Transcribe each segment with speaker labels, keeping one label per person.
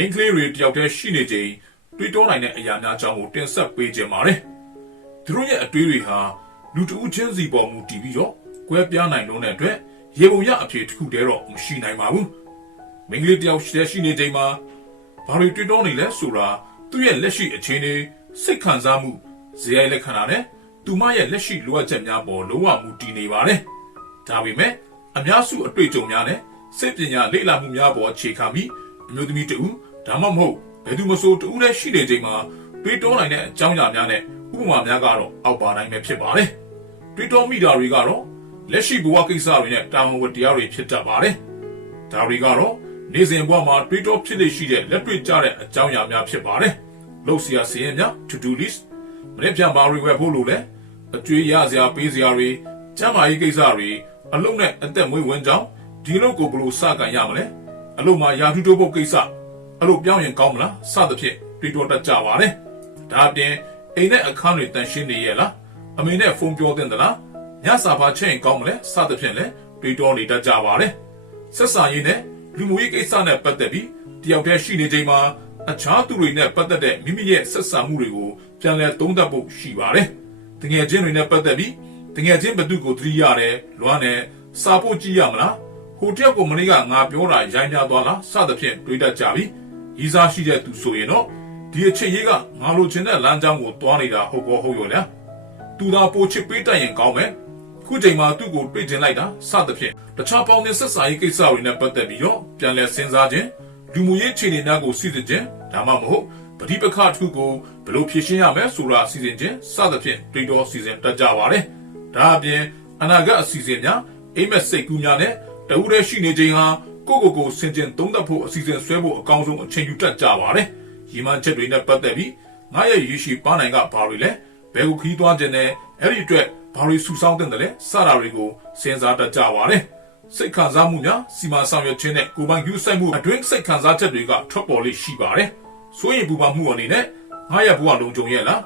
Speaker 1: လေးတွေတယောက်တည်းရှိနေချိန်တွေးတောနိုင်တဲ့အရာများအကြောင်းကိုတင်ဆက်ပေးခြင်းပါတယ်။သူတို့ရဲ့အတွေးတွေဟာလူတဦးချင်းစီပေါ်မူတည်ပြီးတော့ကွဲပြားနိုင်လုံးတဲ့အတွက်ရေပုံရအဖြစ်တစ်ခုတည်းတော့မရှိနိုင်ပါဘူး။မိန်းကလေးတယောက်ရှိတဲ့ရှိနေချိန်မှာဘာတွေတွေးတောနေလဲဆိုတာသူ့ရဲ့လက်ရှိအခြေအနေစိတ်ခံစားမှုဇေယျလက္ခဏာနဲ့သူမရဲ့လက်ရှိလိုအပ်ချက်များပေါ်လုံးဝမူတည်နေပါတယ်။ဒါပေမဲ့အများစုအတွေ့အကြုံများနဲ့စိတ်ပညာလေ့လာမှုများပေါ်အခြေခံပြီးအမျိုးသမီးတဦး ဒါမှမဟုတ်ဘယ်သူမဆိုတဦးလည်းရှိနေချိန်မှာတွေးတောနိုင်တဲ့အကြောင်းအရာများနဲ့ဥပမာများကတော့အောက်ပါနိုင်ပဲဖြစ်ပါတယ်။တွေးတောမိတာတွေကတော့လက်ရှိဘဝကိစ္စတွေနဲ့တာဝန်ဝတ္တရားတွေဖြစ်တတ်ပါတယ်။ဒါတွေကတော့နေ့စဉ်ဘဝမှာတွေးတောဖြစ်လေရှိတဲ့လက်တွေ့ကျတဲ့အကြောင်းအရာများဖြစ်ပါတယ်။လုပ်စရာစီရင်များ to do list မနေ့ပြန်ပါတွေဝယ်ဖို့လိုလဲအကျွေးရစရာပေးစရာတွေကျန်းမာရေးကိစ္စတွေအလုံးနဲ့အသက်မွေးဝမ်းကြောင်းဒီလိုကိုဘယ်လိုစကန်ရမလဲအလုံးမှာယာထုတိုးဖို့ကိစ္စ အလုံးပြောင်းရင်ကောင်းမလားစသဖြင့်တွေးတောတတ်ကြပါတယ်ဒါအပြင်အိမ်နဲ့အခန်းတွေတန်ရှင်းနေရဲ့လားအမေနဲ့ဖုန်းပြောတဲ့သလားညစာဖာချက်ရင်ကောင်းမလဲစသဖြင့်လည်းတွေးတောနေတတ်ကြပါတယ်ဆက်ဆံရေးနဲ့လူမှုရေးကိစ္စနဲ့ပတ်သက်ပြီးတယောက်တည်းရှိနေချိန်မှာအခြားသူတွေနဲ့ပတ်သက်တဲ့မိမိရဲ့ဆက်ဆံမှုတွေကိုပြန်လည်သုံးသပ်ဖို့ရှိပါတယ်။တကယ်ချင်းတွေနဲ့ပတ်သက်ပြီးတကယ်ချင်းဘသူကိုသတိရတယ်လွမ်းတယ်စာဖို့ကြည့်ရမလားဟိုတယောက်ကိုမနေ့ကငါပြောတာရိုင်းပြသွားလားစသဖြင့်တွေးတတ်ကြပြီ။ ဤစားရှိတဲ့သူဆိုရင်တော့ဒီအချက်ရေးကငါလိုချင်တဲ့လမ်းကြောင်းကိုတွားနေတာဟုတ်ကောဟုတ်ရောလား။သူသာပိုချစ်ပေးတတ်ရင်ကောင်းမယ်။ခုချိန်မှာသူ့ကိုတွေ့တင်လိုက်တာစသဖြင့်တခြားပေါင်းတဲ့ဆက်ဆံရေးကိစ္စတွေနဲ့ပတ်သက်ပြီးတော့ပြန်လည်စဉ်းစားခြင်းလူမှုရေးခြေအနေများကိုစီစစ်ခြင်းဒါမှမဟုတ်ပဋိပက္ခတစ်ခုကိုဘယ်လိုဖြေရှင်းရမလဲဆိုတာစီစဉ်ခြင်းစသဖြင့်တွေးတောစီစဉ်တတ်ကြပါတယ်။ဒါအပြင်အနာဂတ်အစီအစဉ်များအိမ်မက်စိတ်ကူးများနဲ့တဦးတည်းရှိနေခြင်းဟာ ကိုယ့်ကိုယ်ကိုဆင်ခြင်သုံးသပ်ဖို့အစီအစဉ်ဆွဲဖို့အကောင်းဆုံးအချိန်ယူတတ်ကြပါတယ်။ရီမန်ချက်တွေနဲ့ပတ်သက်ပြီးငါရဲ့ရည်ရှိပန်းနိုင်ကဘာတွေလဲဘယ်ကိုခီးသွားခြင်းနဲ့အဲ့ဒီအတွက်ဘာတွေစုဆောင်းတဲ့လဲစတာတွေကိုစဉ်းစားတတ်ကြပါတယ်။စိတ်ခံစားမှုများစီမံဆောင်ရွက်ခြင်းနဲ့ကိုယ်ပိုင်ယူဆိုင်မှုအတွင်းစိတ်ခံစားချက်တွေကထွက်ပေါ်လေးရှိပါတယ်။ဆိုရင်ပူပန်မှုအနေနဲ့ငါရဲ့ဘဝလုံးကြုံရဲ့လား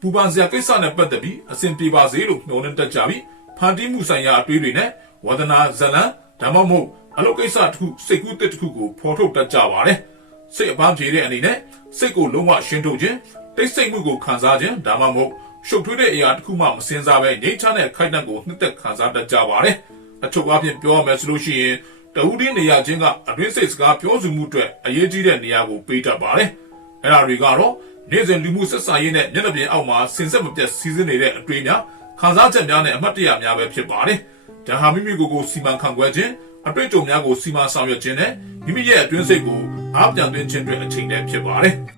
Speaker 1: ပူပန်စရာကိစ္စနဲ့ပတ်သက်ပြီးအစဉ်ပြေပါစေလို့ညှော်နှံတတ်ကြပြီးဖန်တီးမှုဆိုင်ရာအတွေးတွေနဲ့ဝါဒနာဇလံ ဒါမှမဟုတ်အလုပ်ကိစ္စတစ်ခုစိတ်ကူးတစ်ခုကိုဖော်ထုတ်တတ်ကြပါတယ်။စိတ်အပန်းဖြေတဲ့အနေနဲ့စိတ်ကိုလုံးဝရှင်းထုတ်ခြင်းတိတ်ဆိတ်မှုကိုခံစားခြင်းဒါမှမဟုတ်ရှုပ်ထွေးတဲ့အရာတစ်ခုမှမစင်စားပဲငြိမ်းချမ်းတဲ့ခိုက်နှက်ကိုနှစ်သက်ခံစားတတ်ကြပါတယ်။အချုပ်အပြင်ပြောရမယ်ဆိုလို့ရှိရင်တဦးတင်းနေရာချင်းကအတွင်းစိတ်စကားပြောဆိုမှုအတွက်အရေးကြီးတဲ့နေရာကိုပေးတတ်ပါတယ်။အဲ့ဒါတွေကတော့နေ့စဉ်လူမှုဆက်ဆံရေးနဲ့မျက်နှာပြင်အောက်မှာစင်ဆက်မပြတ်စီးစင်းနေတဲ့အတွေ့အများခံစားချက်များနဲ့အမှတ်တရများပဲဖြစ်ပါတယ်။ ဒါဟာမိမိကိုယ်ကိုစီမံခန့်ခွဲခြင်းအတွေ့အကြုံများကိုစီမံဆောင်ရွက်ခြင်းနဲ့မိမိရဲ့အတွင်းစိတ်ကိုအားပြန်သွင်းခြင်းတွေအချိန်တည်းဖြစ်ပါတယ်။